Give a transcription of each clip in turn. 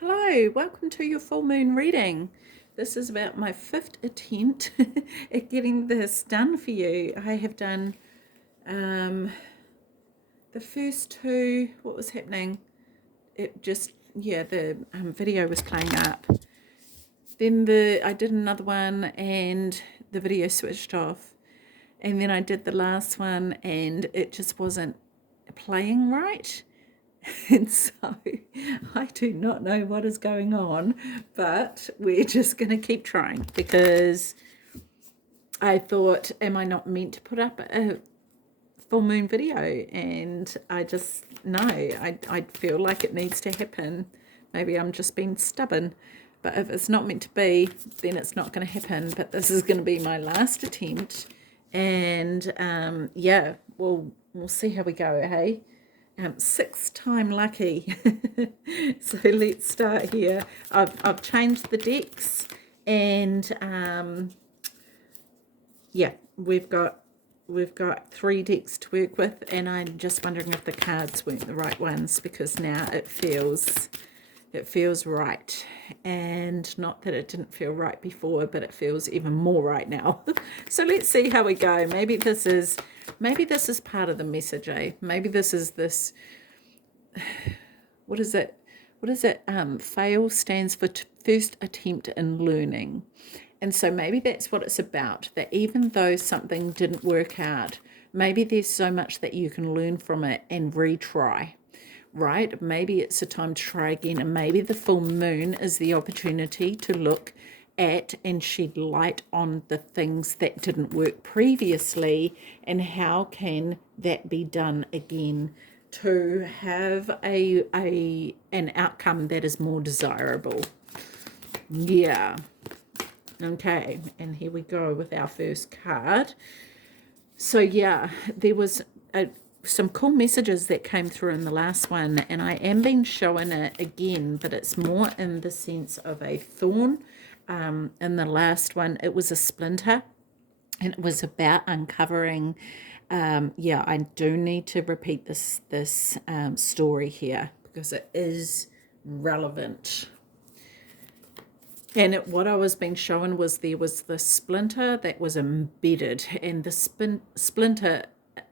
Hello, welcome to your full moon reading. This is about my fifth attempt at getting this done for you. I have done um, the first two. What was happening? It just, yeah, the video was playing up. Then I did another one and the video switched off. And then I did the last one and it just wasn't playing right. And so I do not know what is going on, but we're just going to keep trying because I thought, am I not meant to put up a full moon video? And I just, no, I feel like it needs to happen. Maybe I'm just being stubborn, but if it's not meant to be, then it's not going to happen. But this is going to be my last attempt. And yeah, we'll see how we go, hey? 6-time lucky. So let's start here. I've changed the decks, and yeah, we've got 3 decks to work with, and I'm just wondering if the cards weren't the right ones, because now it feels right. And not that it didn't feel right before, but it feels even more right now. So let's see how we go. Maybe this is part of the message, eh? Maybe this is this, what is it? Fail stands for first attempt in learning. And so maybe that's what it's about, that even though something didn't work out, maybe there's so much that you can learn from it and retry, right? Maybe it's a time to try again, and maybe the full moon is the opportunity to look at and shed light on the things that didn't work previously, and how can that be done again to have an outcome that is more desirable. Yeah. Okay, and here we go with our first card. So yeah, there was some cool messages that came through in the last one, and I am being shown it again, but it's more in the sense of a thorn. In the last one, it was a splinter, and it was about uncovering. Yeah, I do need to repeat this story here because it is relevant. And what I was being shown was there was the splinter that was embedded, and the splinter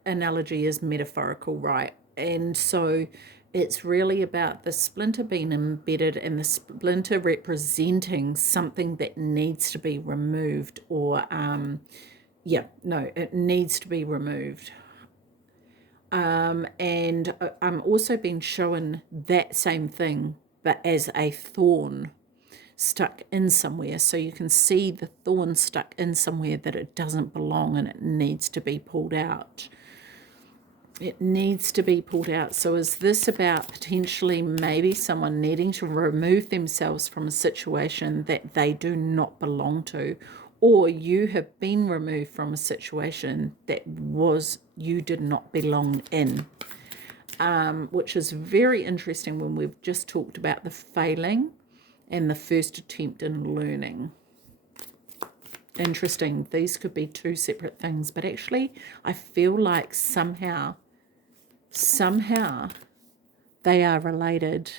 analogy is metaphorical, right? And so it's really about the splinter being embedded, and the splinter representing something that needs to be removed, or it needs to be removed. And I'm also being shown that same thing, but as a thorn stuck in somewhere. So you can see the thorn stuck in somewhere that it doesn't belong, and it needs to be pulled out. It needs to be pulled out. So is this about potentially maybe someone needing to remove themselves from a situation that they do not belong to, or you have been removed from a situation that you did not belong in? Which is very interesting when we've just talked about the failing and the first attempt in learning. Interesting. These could be two separate things, but actually I feel like somehow they are related.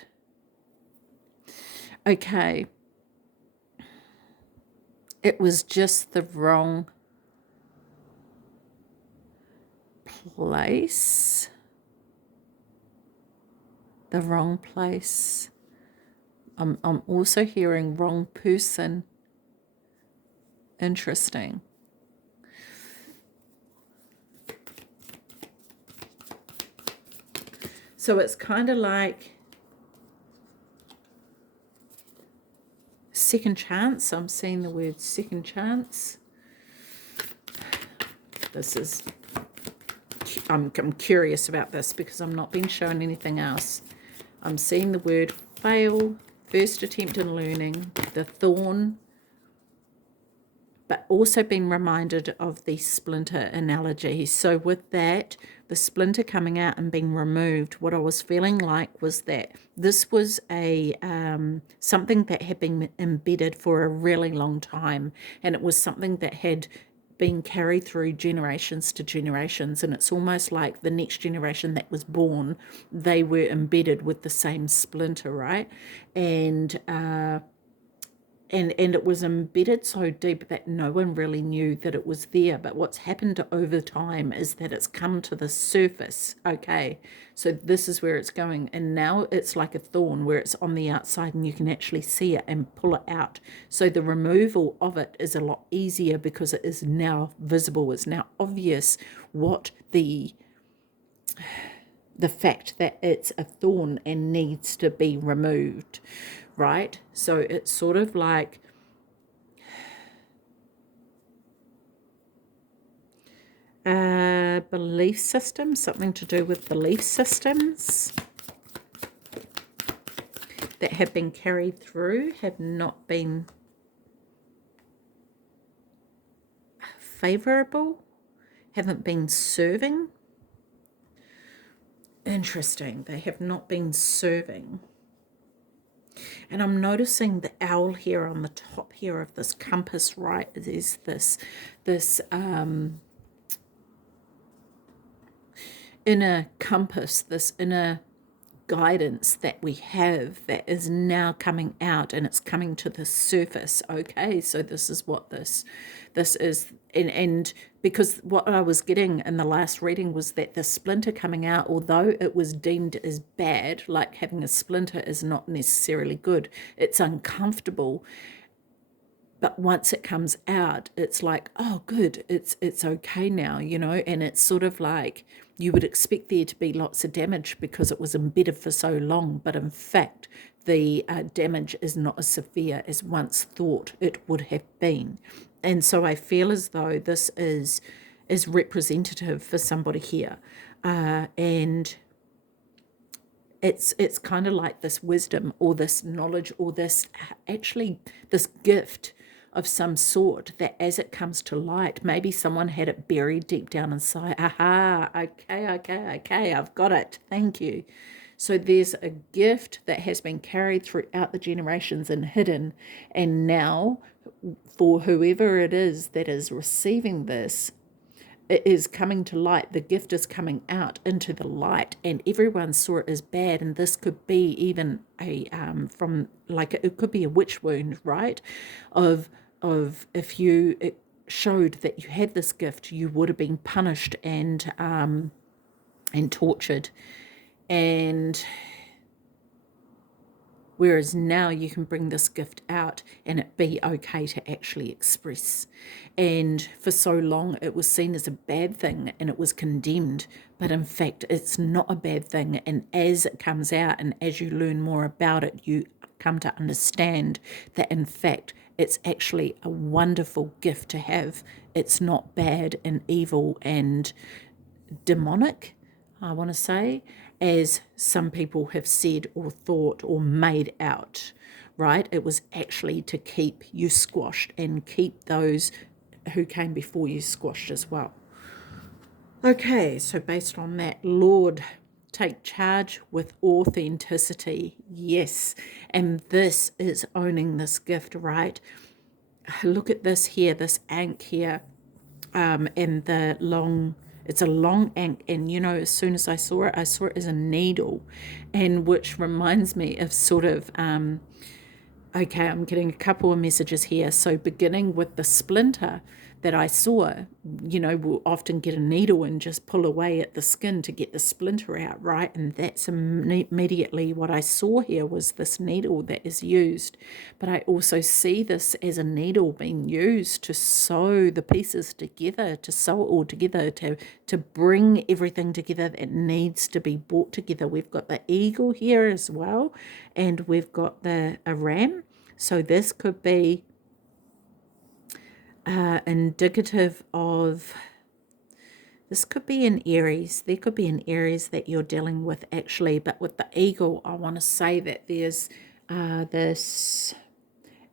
Okay. It was just the wrong place. The wrong place. I'm also hearing wrong person. Interesting. So it's kind of like second chance. I'm seeing the word second chance. I'm curious about this because I'm not being shown anything else. I'm seeing the word fail, first attempt in learning, the thorn, but also being reminded of the splinter analogy. So with that, the splinter coming out and being removed, what I was feeling like was that this was a something that had been embedded for a really long time, and it was something that had been carried through generations to generations, and it's almost like the next generation that was born, they were embedded with the same splinter, right? And and it was embedded so deep that no one really knew that it was there. But what's happened over time is that it's come to the surface. Okay, so this is where it's going, and now it's like a thorn where it's on the outside and you can actually see it and pull it out. So the removal of it is a lot easier because it is now visible. It's now obvious what the fact that it's a thorn and needs to be removed, right? So it's sort of like belief systems, something to do with belief systems that have been carried through, have not been favorable, haven't been serving. Interesting, they have not been serving. And I'm noticing the owl here on the top here of this compass, right? There's this inner compass, this inner guidance that we have that is now coming out, and it's coming to the surface. Okay, so this is what this is, and because what I was getting in the last reading was that the splinter coming out, although it was deemed as bad, like having a splinter is not necessarily good, it's uncomfortable, but once it comes out, it's like, oh good, it's okay now, you know. And it's sort of like you would expect there to be lots of damage because it was embedded for so long, but in fact the damage is not as severe as once thought it would have been. And so I feel as though this is representative for somebody here, and it's kind of like this wisdom or this knowledge or this actually this gift of some sort that as it comes to light, maybe someone had it buried deep down inside. Aha, okay, I've got it. Thank you. So there's a gift that has been carried throughout the generations and hidden, and now for whoever it is that is receiving this, it is coming to light. The gift is coming out into the light, and everyone saw it as bad. And this could be even a from like it could be a witch wound, right? Of if you it showed that you had this gift, you would have been punished and tortured, and whereas now you can bring this gift out and it be okay to actually express. And for so long it was seen as a bad thing and it was condemned, but in fact it's not a bad thing. And as it comes out and as you learn more about it, you come to understand that in fact it's actually a wonderful gift to have. It's not bad and evil and demonic, I want to say, as some people have said or thought or made out, right? It was actually to keep you squashed and keep those who came before you squashed as well. Okay, so based on that, Lord, take charge with authenticity. Yes, and this is owning this gift, right? Look at this here, this ankh here, and the long, it's a long ankh, and you know, as soon as I saw it as a needle, and which reminds me of sort of okay, I'm getting a couple of messages here. So beginning with the splinter that I saw, you know, we'll often get a needle and just pull away at the skin to get the splinter out, right? And that's immediately what I saw here was this needle that is used. But I also see this as a needle being used to sew the pieces together, to sew it all together, to bring everything together that needs to be brought together. We've got the eagle here as well, and we've got a ram. So this could be indicative of, this could be an Aries. There could be an Aries that you're dealing with actually, but with the eagle, I want to say that there's this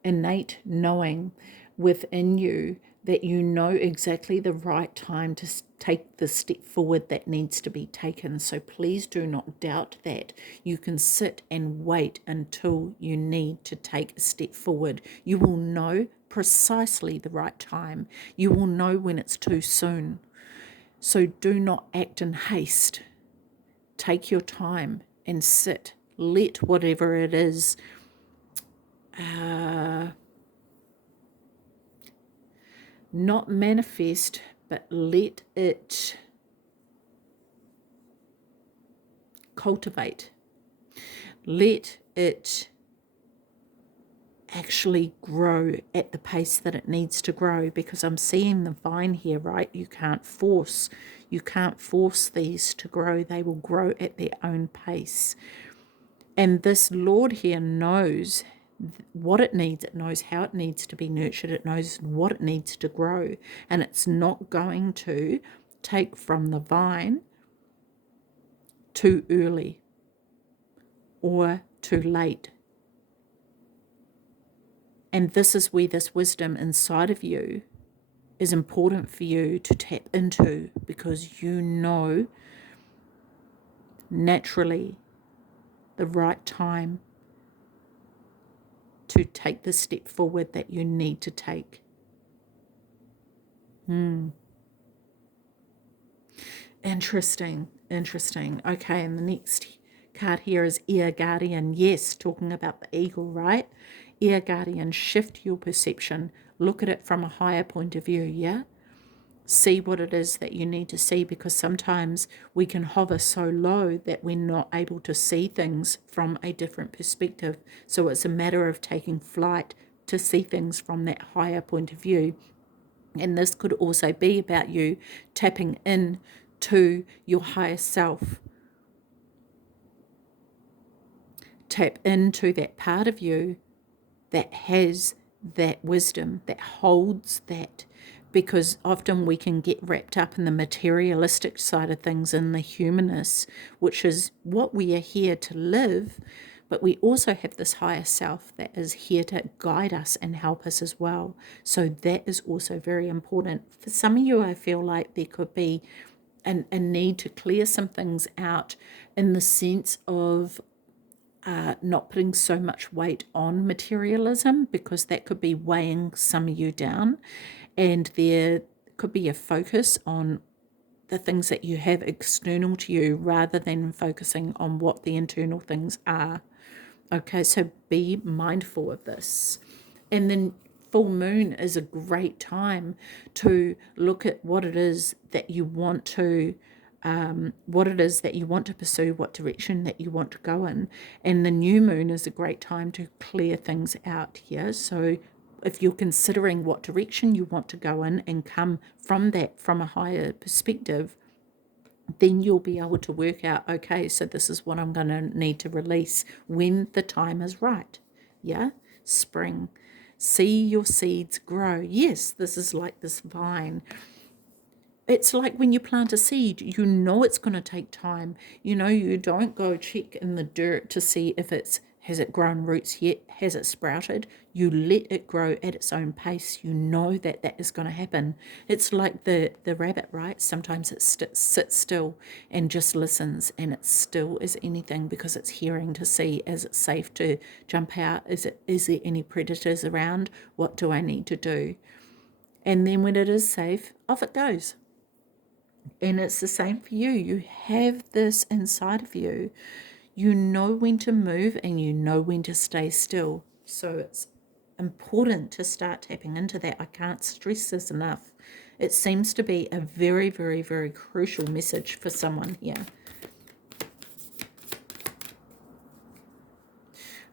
innate knowing within you that you know exactly the right time to take the step forward that needs to be taken. So please do not doubt that. You can sit and wait until you need to take a step forward. You will know precisely the right time. You will know when it's too soon. So do not act in haste. Take your time and sit. Let whatever it is not manifest, but let it cultivate. Let it actually grow at the pace that it needs to grow, because I'm seeing the vine here, right? You can't force these to grow. They will grow at their own pace. And this Lord here knows what it needs. It knows how it needs to be nurtured. It knows what it needs to grow. And it's not going to take from the vine too early or too late. And this is where this wisdom inside of you is important for you to tap into, because you know naturally the right time to take the step forward that you need to take. Interesting. Okay, and the next card here is Ear Guardian. Yes, talking about the eagle, right? Ear Guardian, shift your perception. Look at it from a higher point of view, yeah? See what it is that you need to see, because sometimes we can hover so low that we're not able to see things from a different perspective. So it's a matter of taking flight to see things from that higher point of view. And this could also be about you tapping in to your higher self. Tap into that part of you that has that wisdom, that holds that, because often we can get wrapped up in the materialistic side of things, in the humanness, which is what we are here to live, but we also have this higher self that is here to guide us and help us as well. So that is also very important. For some of you, I feel like there could be a need to clear some things out, in the sense of not putting so much weight on materialism, because that could be weighing some of you down, and there could be a focus on the things that you have external to you rather than focusing on what the internal things are. Okay, so be mindful of this. And then full moon is a great time to look at what it is that you want to pursue, what direction that you want to go in. And the new moon is a great time to clear things out here. So if you're considering what direction you want to go in and come from that from a higher perspective, then you'll be able to work out, okay, so this is what I'm going to need to release when the time is right. Yeah? Spring. See your seeds grow. Yes, this is like this vine. It's like when you plant a seed, you know it's going to take time. You don't go check in the dirt to see if has it grown roots yet, has it sprouted. You let it grow at its own pace. You know that is going to happen. It's like the rabbit, right? Sometimes it sits still and just listens, and it's still as anything, because it's hearing to see, is it safe to jump out? Is there any predators around? What do I need to do? And then when it is safe, off it goes. And it's the same for you. You have this inside of you. You know when to move and you know when to stay still. So it's important to start tapping into that. I can't stress this enough. It seems to be a very, very, very crucial message for someone here.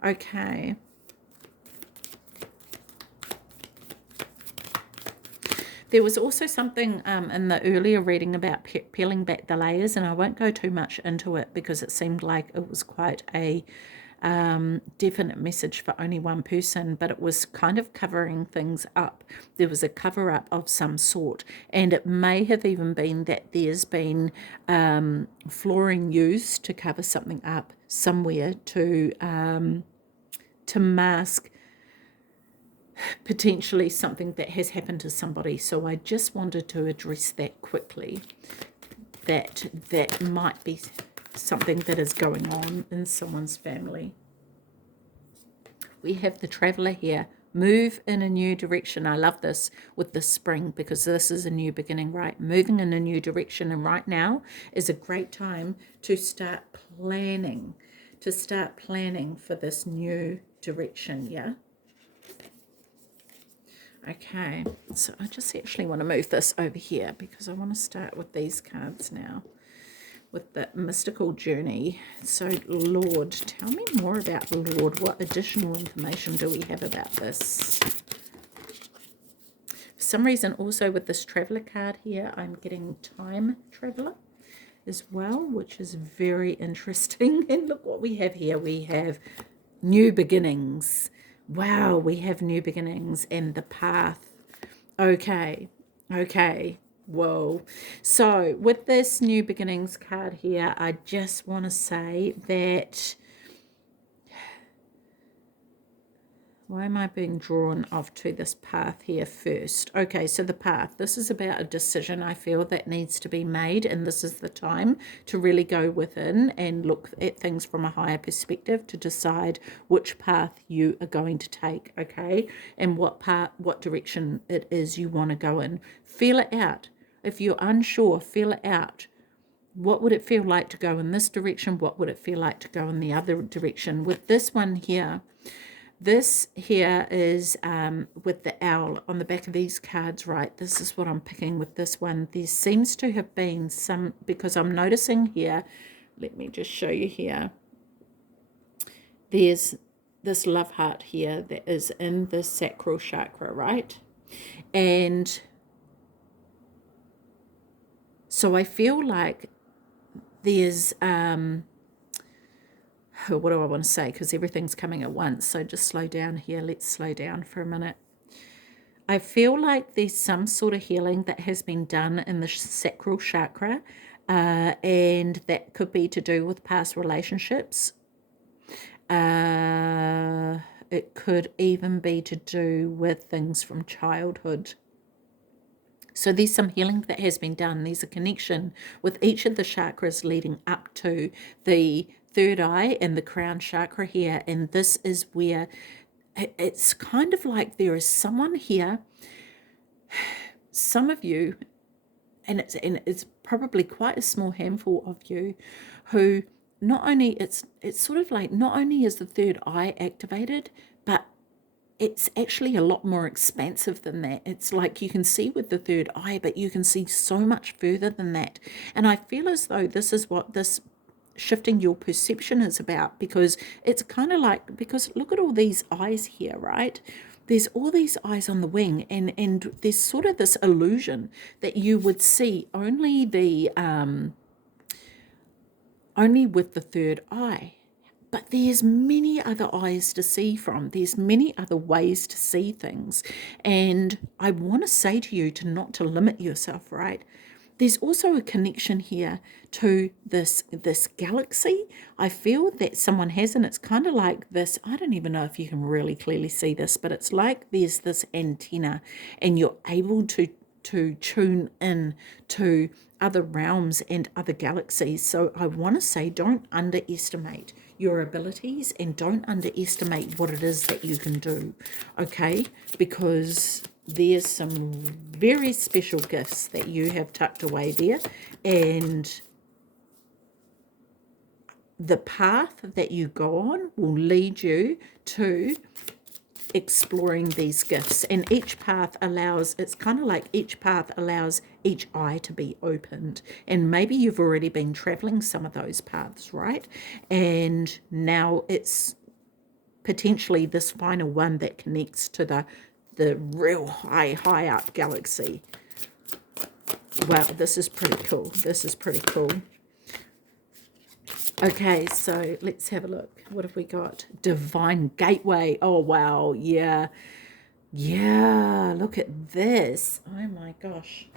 Okay. There was also something in the earlier reading about peeling back the layers, and I won't go too much into it because it seemed like it was quite a definite message for only one person, but it was kind of covering things up. There was a cover up of some sort, and it may have even been that there's been flooring used to cover something up somewhere to mask potentially something that has happened to somebody. So I just wanted to address that quickly, that might be something that is going on in someone's family. We have the Traveler here. Move in a new direction. I love this with the spring, because this is a new beginning, right? Moving in a new direction. And right now is a great time to start planning, for this new direction, yeah? Okay, so I just actually want to move this over here because I want to start with these cards now, with the mystical journey. So, Lord, tell me more about Lord. What additional information do we have about this? For some reason, also with this Traveler card here, I'm getting Time Traveler as well, which is very interesting. And look what we have here. We have new beginnings. Wow, we have new beginnings and the path. Okay, whoa. So with this new beginnings card here, I just want to say that, why am I being drawn off to this path here first? Okay, so the path. This is about a decision I feel that needs to be made, and this is the time to really go within and look at things from a higher perspective to decide which path you are going to take, okay? And what direction it is you want to go in. Feel it out. If you're unsure, feel it out. What would it feel like to go in this direction? What would it feel like to go in the other direction? With this one here, this here is with the owl on the back of these cards, right? This is what I'm picking with this one. There seems to have been some, because I'm noticing here, let me just show you here. There's this love heart here that is in the sacral chakra, right? And so I feel like there's what do I want to say? Because everything's coming at once. So just slow down here. Let's slow down for a minute. I feel like there's some sort of healing that has been done in the sacral chakra, and that could be to do with past relationships. It could even be to do with things from childhood. So there's some healing that has been done. There's a connection with each of the chakras leading up to the third eye and the crown chakra here. And this is where it's kind of like there is someone here, some of you, and it's probably quite a small handful of you, who not only it's sort of like, not only is the third eye activated, but it's actually a lot more expansive than that. It's like you can see with the third eye, but you can see so much further than that. And I feel as though this is what this shifting your perception is about, because it's kind of like, because look at all these eyes here, right? There's all these eyes on the wing, and there's sort of this illusion that you would see only the only with the third eye. But there's many other eyes to see from. There's many other ways to see things. And I want to say to you to not to limit yourself, right? There's also a connection here to this galaxy. I feel that someone has, and it's kind of like this. I don't even know if you can really clearly see this, but it's like there's this antenna, and you're able to tune in to other realms and other galaxies. So I want to say, don't underestimate your abilities, and don't underestimate what it is that you can do, okay? Because there's some very special gifts that you have tucked away there, and the path that you go on will lead you to exploring these gifts. And each path allows, it's kind of like each path allows each eye to be opened. And maybe you've already been traveling some of those paths, right? And now it's potentially this final one that connects to the real high up galaxy. Wow, this is pretty cool. This is pretty cool. Okay, so let's have a look. What have we got? Divine Gateway. Oh, wow. Yeah. Yeah, look at this. Oh, my gosh.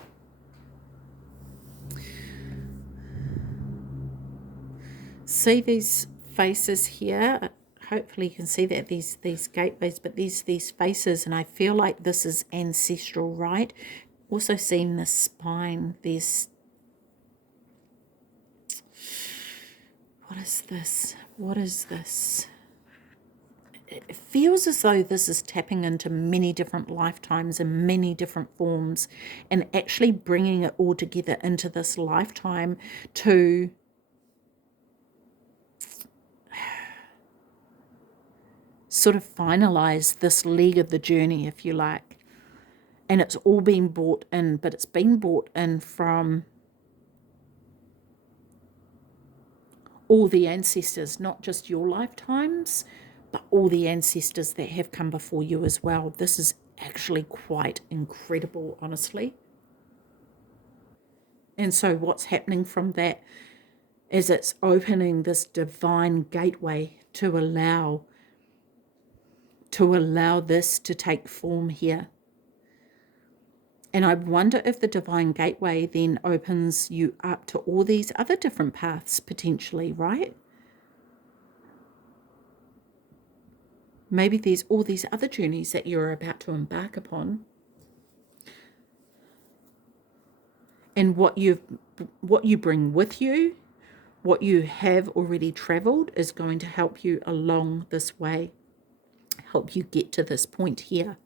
See these faces here? hopefully you can see that these gateways, but these faces, and I feel like this is ancestral, right? Also seeing the spine. There's, what is this? What is this? It feels as though this is tapping into many different lifetimes and many different forms, and actually bringing it all together into this lifetime to sort of finalize this leg of the journey, if you like. And it's all been brought in, but it's been brought in from all the ancestors, not just your lifetimes, but all the ancestors that have come before you as well. This is actually quite incredible, honestly. And so what's happening from that is it's opening this divine gateway to allow this to take form here. And I wonder if the divine gateway then opens you up to all these other different paths potentially, right? Maybe there's all these other journeys that you're about to embark upon. And what you bring with you, what you have already traveled, is going to help you along this way, help you get to this point here.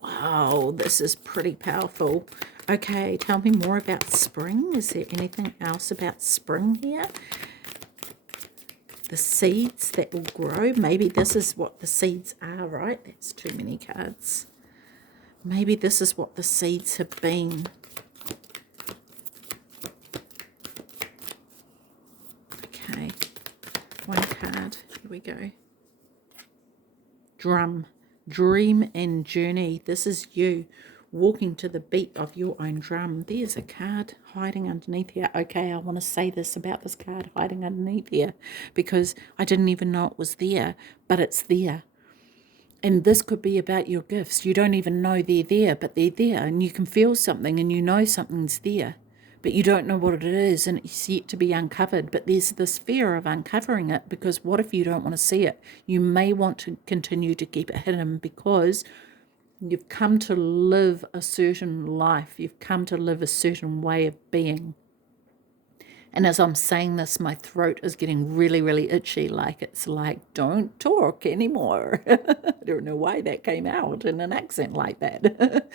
Wow, this is pretty powerful. Okay, tell me more about spring. Is there anything else about spring here? The seeds that will grow. Maybe this is what the seeds are, right? That's too many cards. Maybe this is what the seeds have been. Okay, one card. Here we go. Drum. Dream and journey. This is you walking to the beat of your own drum. There's a card hiding underneath here. Okay, I want to say this about this card hiding underneath here because I didn't even know it was there, but it's there. And this could be about your gifts. You don't even know they're there, but they're there, and you can feel something and you know something's there, but you don't know what it is, and it's yet to be uncovered. But there's this fear of uncovering it, because what if you don't want to see it? You may want to continue to keep it hidden because you've come to live a certain life. You've come to live a certain way of being. And as I'm saying this, my throat is getting really, really itchy. Like it's like, don't talk anymore. I don't know why that came out in an accent like that.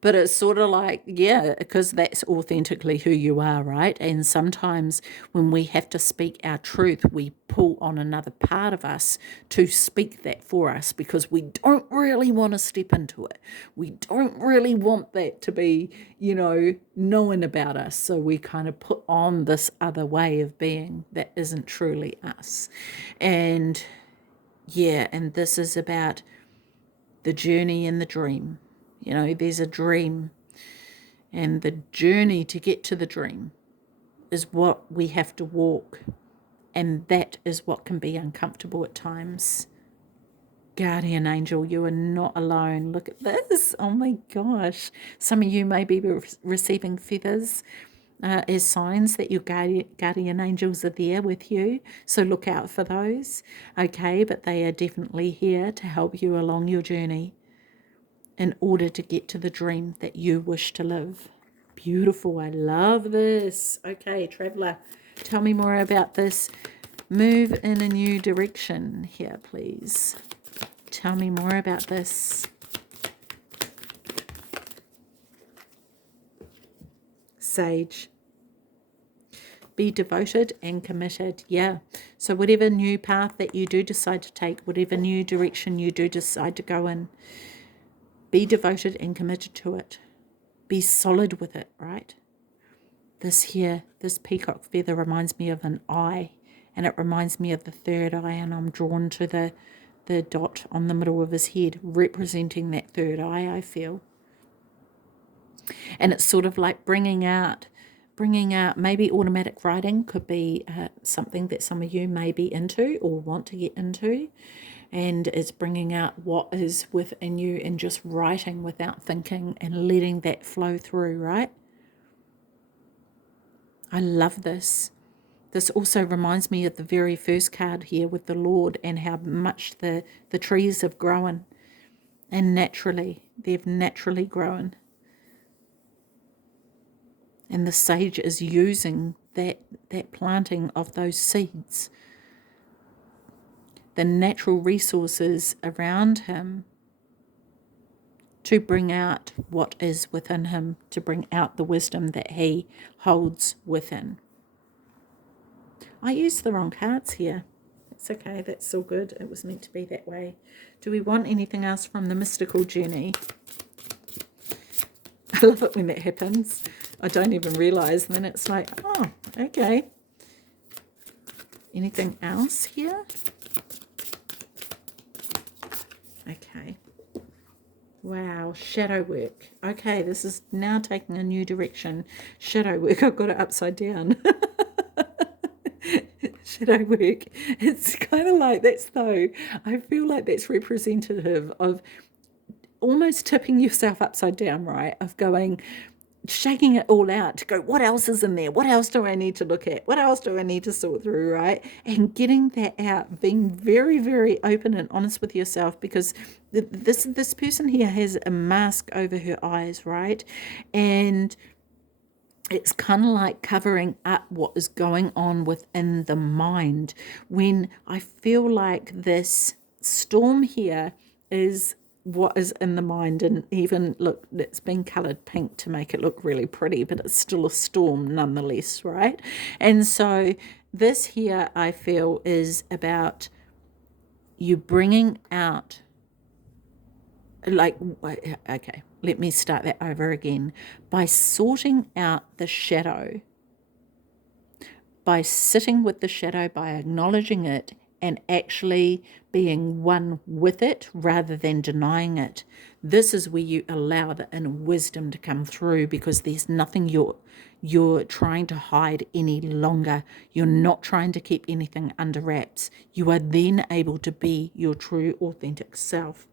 But it's sort of like, yeah, because that's authentically who you are, right? And sometimes when we have to speak our truth, we pull on another part of us to speak that for us because we don't really want to step into it. We don't really want that to be, known about us. So we kind of put on this other way of being that isn't truly us. And yeah, and this is about the journey and the dream. There's a dream, and the journey to get to the dream is what we have to walk. And that is what can be uncomfortable at times. Guardian angel, you are not alone. Look at this. Oh my gosh. Some of you may be receiving feathers as signs that your guardian angels are there with you. So look out for those. Okay, but they are definitely here to help you along your journey in order to get to the dream that you wish to live. Beautiful. I love this. Okay, traveler, tell me more about this. Move in a new direction here, please. Tell me more about this. Sage. Be devoted and committed. Yeah. So whatever new path that you do decide to take, whatever new direction you do decide to go in, be devoted and committed to it. Be solid with it, right? This peacock feather reminds me of an eye, and it reminds me of the third eye, and I'm drawn to the dot on the middle of his head, representing that third eye, I feel. And it's sort of like bringing out maybe automatic writing could be something that some of you may be into or want to get into. And it's bringing out what is within you and just writing without thinking and letting that flow through, right? I love this. This also reminds me of the very first card here with the Lord and how much the trees have grown. And they've naturally grown. And the sage is using that planting of those seeds, the natural resources around him, to bring out what is within him, to bring out the wisdom that he holds within. I used the wrong cards here. It's okay, that's all good. It was meant to be that way. Do we want anything else from the mystical journey? I love it when that happens. I don't even realise, and then it's like, oh, okay. Anything else here? Okay. Wow, shadow work. Okay, this is now taking a new direction. Shadow work, I've got it upside down. Shadow work. It's kind of like that's, though, I feel like that's representative of almost tipping yourself upside down, right? Of going, shaking it all out to go, what else is in there? What else do I need to look at? What else do I need to sort through, right? And getting that out, being very, very open and honest with yourself, because this person here has a mask over her eyes, right? And it's kind of like covering up what is going on within the mind, when I feel like this storm here is what is in the mind. And even, look, it's been coloured pink to make it look really pretty, but it's still a storm nonetheless, right? And so this here, I feel, is about you bringing out, like, okay, let me start that over again. By sorting out the shadow, by sitting with the shadow, by acknowledging it and actually being one with it rather than denying it, this is where you allow the inner wisdom to come through, because there's nothing you're trying to hide any longer. You're not trying to keep anything under wraps. You are then able to be your true, authentic self.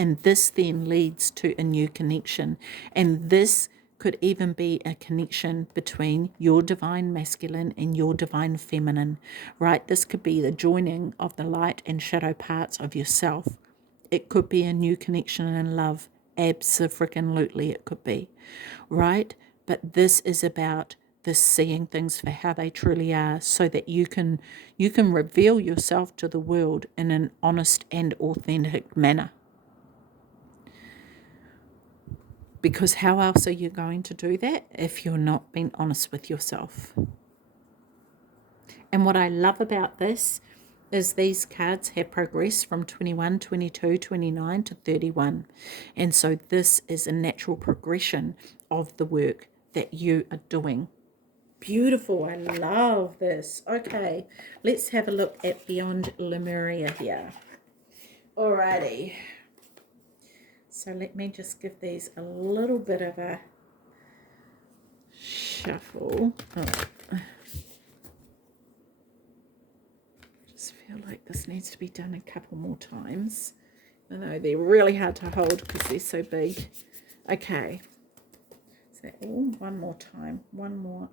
And this then leads to a new connection. And this could even be a connection between your divine masculine and your divine feminine, right? This could be the joining of the light and shadow parts of yourself. It could be a new connection in love. Abso-freaking-lutely it could be, right? But this is about the seeing things for how they truly are, so that you can reveal yourself to the world in an honest and authentic manner. Because how else are you going to do that if you're not being honest with yourself? And what I love about this is these cards have progressed from 21, 22, 29 to 31. And so this is a natural progression of the work that you are doing. Beautiful. I love this. Okay, let's have a look at Beyond Lemuria here. Alrighty. So let me just give these a little bit of a shuffle. Oh. Just feel like this needs to be done a couple more times. I know they're really hard to hold because they're so big. Okay. Is that all? One more time. One more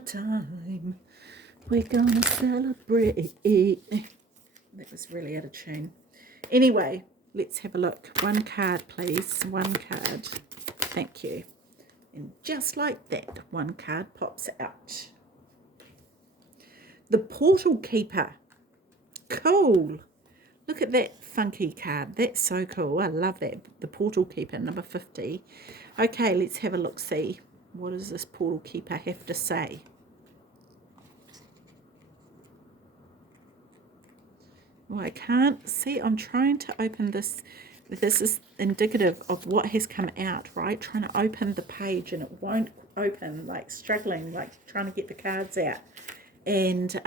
time. We're gonna celebrate. That was really out of tune. Anyway, let's have a look. One card, please. One card. Thank you. And just like that, one card pops out. The Portal Keeper. Cool. Look at that funky card. That's so cool. I love that. The Portal Keeper, number 50. Okay, let's have a look-see. What does this Portal Keeper have to say? Well, I can't see. I'm trying to open this. This is indicative of what has come out, right? Trying to open the page and it won't open, like struggling, like trying to get the cards out. And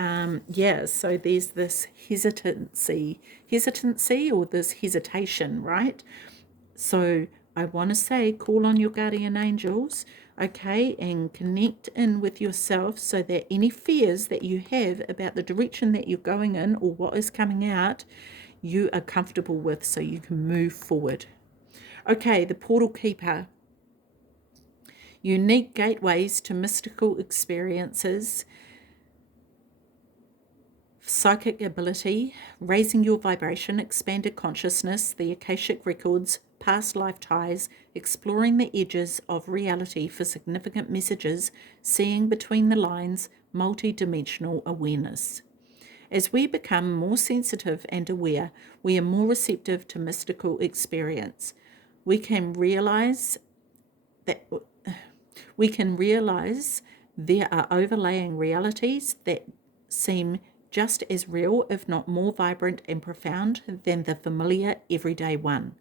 yeah, so there's this hesitancy or this hesitation, right? So I want to say, call on your guardian angels, okay, and connect in with yourself so that any fears that you have about the direction that you're going in or what is coming out, you are comfortable with, so you can move forward. Okay, the Portal Keeper. unique gateways to mystical experiences, psychic ability, raising your vibration, expanded consciousness, the Akashic records, past life ties, exploring the edges of reality for significant messages, seeing between the lines, multi-dimensional awareness. As we become more sensitive and aware, we are more receptive to mystical experience. We can realize that there are overlaying realities that seem just as real, if not more vibrant and profound, than the familiar everyday one.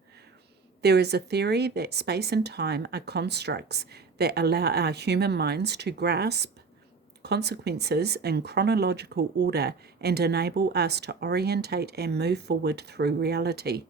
There is a theory that space and time are constructs that allow our human minds to grasp consequences in chronological order and enable us to orientate and move forward through reality.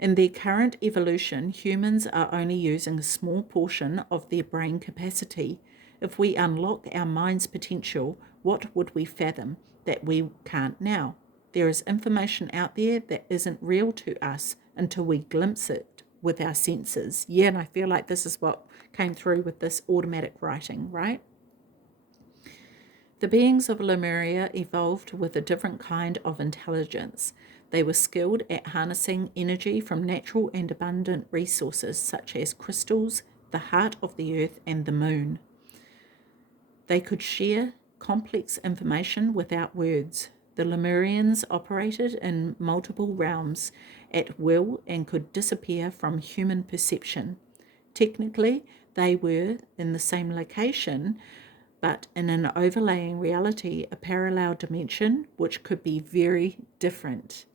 In their current evolution, humans are only using a small portion of their brain capacity. If we unlock our mind's potential, what would we fathom that we can't now? There is information out there that isn't real to us until we glimpse it with our senses. Yeah, and I feel like this is what came through with this automatic writing, right? The beings of Lemuria evolved with a different kind of intelligence. They were skilled at harnessing energy from natural and abundant resources such as crystals, the heart of the earth, and the moon. They could share complex information without words. The Lemurians operated in multiple realms at will and could disappear from human perception. Technically, they were in the same location, but in an overlaying reality, a parallel dimension, which could be very different.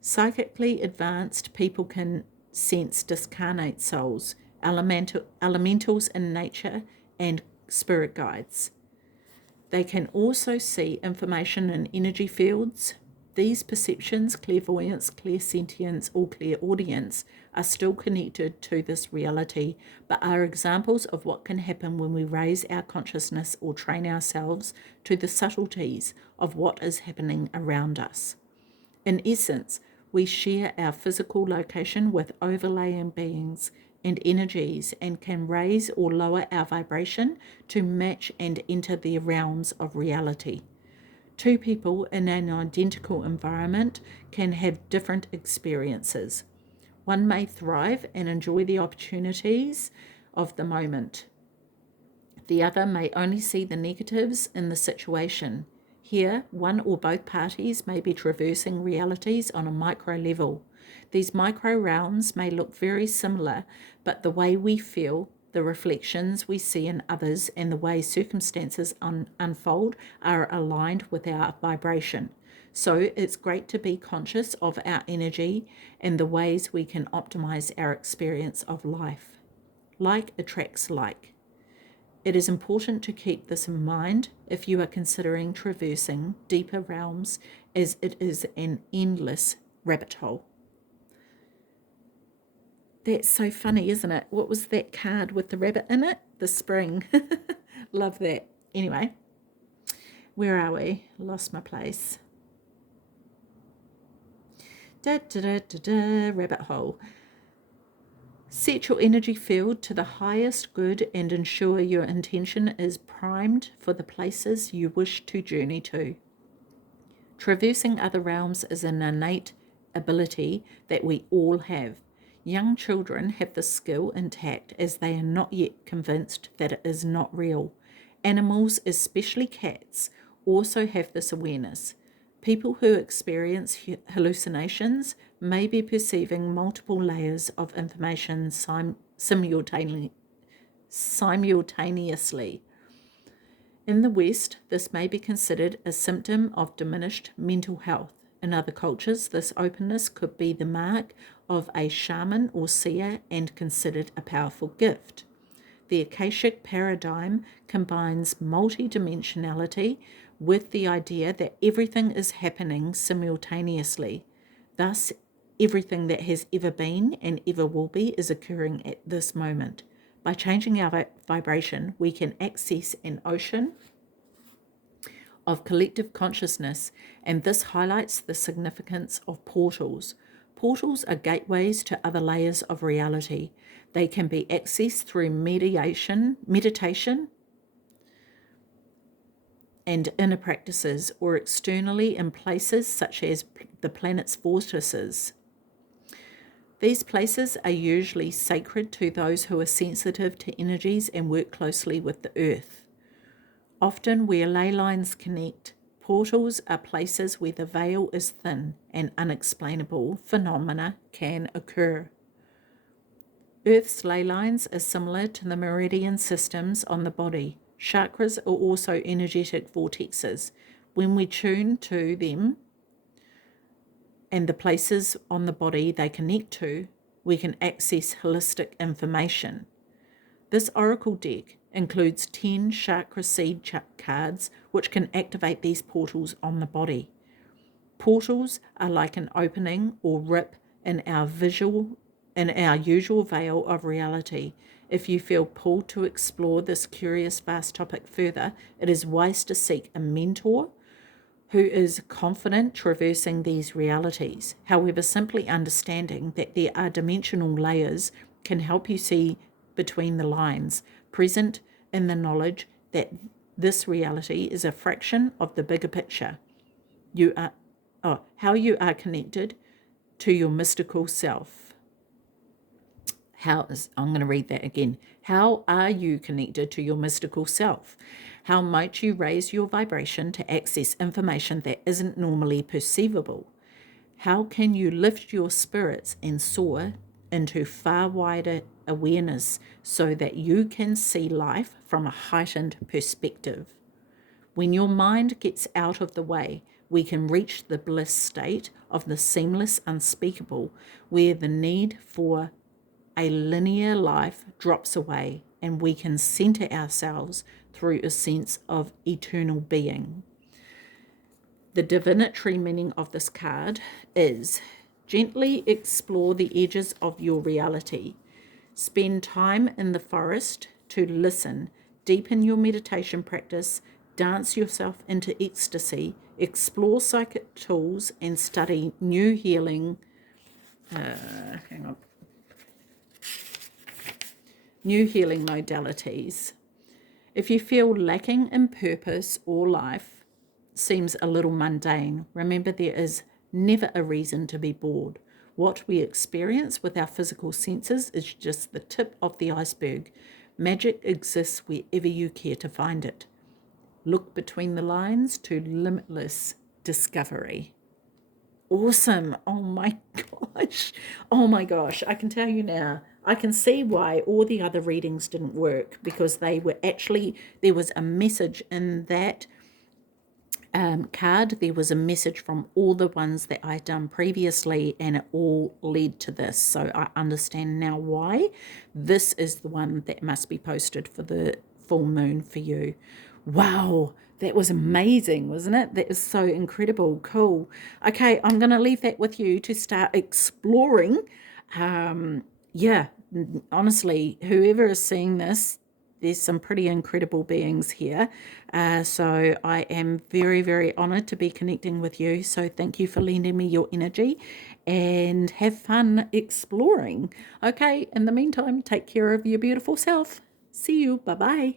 Psychically advanced people can sense discarnate souls, elementals in nature, and spirit guides. They can also see information in energy fields. These perceptions, clairvoyance, clairsentience, or clairaudience, are still connected to this reality, but are examples of what can happen when we raise our consciousness or train ourselves to the subtleties of what is happening around us. In essence, we share our physical location with overlaying beings and energies and can raise or lower our vibration to match and enter the realms of reality. Two people in an identical environment can have different experiences. One may thrive and enjoy the opportunities of the moment. The other may only see the negatives in the situation. Here, one or both parties may be traversing realities on a micro level. These micro realms may look very similar, but the way we feel, the reflections we see in others, and the way circumstances unfold are aligned with our vibration. So it's great to be conscious of our energy and the ways we can optimize our experience of life. Like attracts like. It is important to keep this in mind if you are considering traversing deeper realms, as it is an endless rabbit hole. That's so funny, isn't it? What was that card with the rabbit in it? The spring. Love that. Anyway, where are we? Lost my place. Rabbit hole. Set your energy field to the highest good and ensure your intention is primed for the places you wish to journey to. Traversing other realms is an innate ability that we all have. Young children have the skill intact as they are not yet convinced that it is not real. Animals, especially cats, also have this awareness. People who experience hallucinations may be perceiving multiple layers of information simultaneously. In the West, this may be considered a symptom of diminished mental health. In other cultures, this openness could be the mark of a shaman or seer and considered a powerful gift. The Akashic paradigm combines multidimensionality with the idea that everything is happening simultaneously. Thus, everything that has ever been and ever will be is occurring at this moment. By changing our vibration, we can access an ocean of collective consciousness, and this highlights the significance of portals. Portals are gateways to other layers of reality. They can be accessed through meditation, and inner practices, or externally in places such as the planet's vortices. These places are usually sacred to those who are sensitive to energies and work closely with the earth. Often where ley lines connect, portals are places where the veil is thin and unexplainable phenomena can occur. Earth's ley lines are similar to the meridian systems on the body. Chakras are also energetic vortexes. When we tune to them and the places on the body they connect to, we can access holistic information. This oracle deck includes 10 chakra seed cards which can activate these portals on the body. Portals are like an opening or rip in our usual veil of reality. If you feel pulled to explore this curious, vast topic further, it is wise to seek a mentor who is confident traversing these realities. However, simply understanding that there are dimensional layers can help you see between the lines, present in the knowledge that this reality is a fraction of the bigger picture. How you are connected to your mystical self. I'm going to read that again. How are you connected to your mystical self? How might you raise your vibration to access information that isn't normally perceivable? How can you lift your spirits and soar into far wider awareness so that you can see life from a heightened perspective? When your mind gets out of the way, we can reach the bliss state of the seamless unspeakable, where the need for a linear life drops away and we can center ourselves through a sense of eternal being. The divinatory meaning of this card is gently explore the edges of your reality. Spend time in the forest to listen, deepen your meditation practice, dance yourself into ecstasy, explore psychic tools, and study new healing modalities. If you feel lacking in purpose or life seems a little mundane, remember there is never a reason to be bored. What we experience with our physical senses is just the tip of the iceberg. Magic exists wherever you care to find it. Look between the lines to limitless discovery. Awesome. Oh my gosh. Oh my gosh. I can tell you now, I can see why all the other readings didn't work, because they were actually, there was a message in that card. There was a message from all the ones that I'd done previously, and it all led to this. So I understand now why this is the one that must be posted for the full moon for you. Wow, that was amazing, wasn't it? That was so incredible. Cool. Okay, I'm going to leave that with you to start exploring. Yeah, honestly, whoever is seeing this, there's some pretty incredible beings here. So I am very, very honored to be connecting with you. So thank you for lending me your energy and have fun exploring. Okay, in the meantime, take care of your beautiful self. See you. Bye-bye.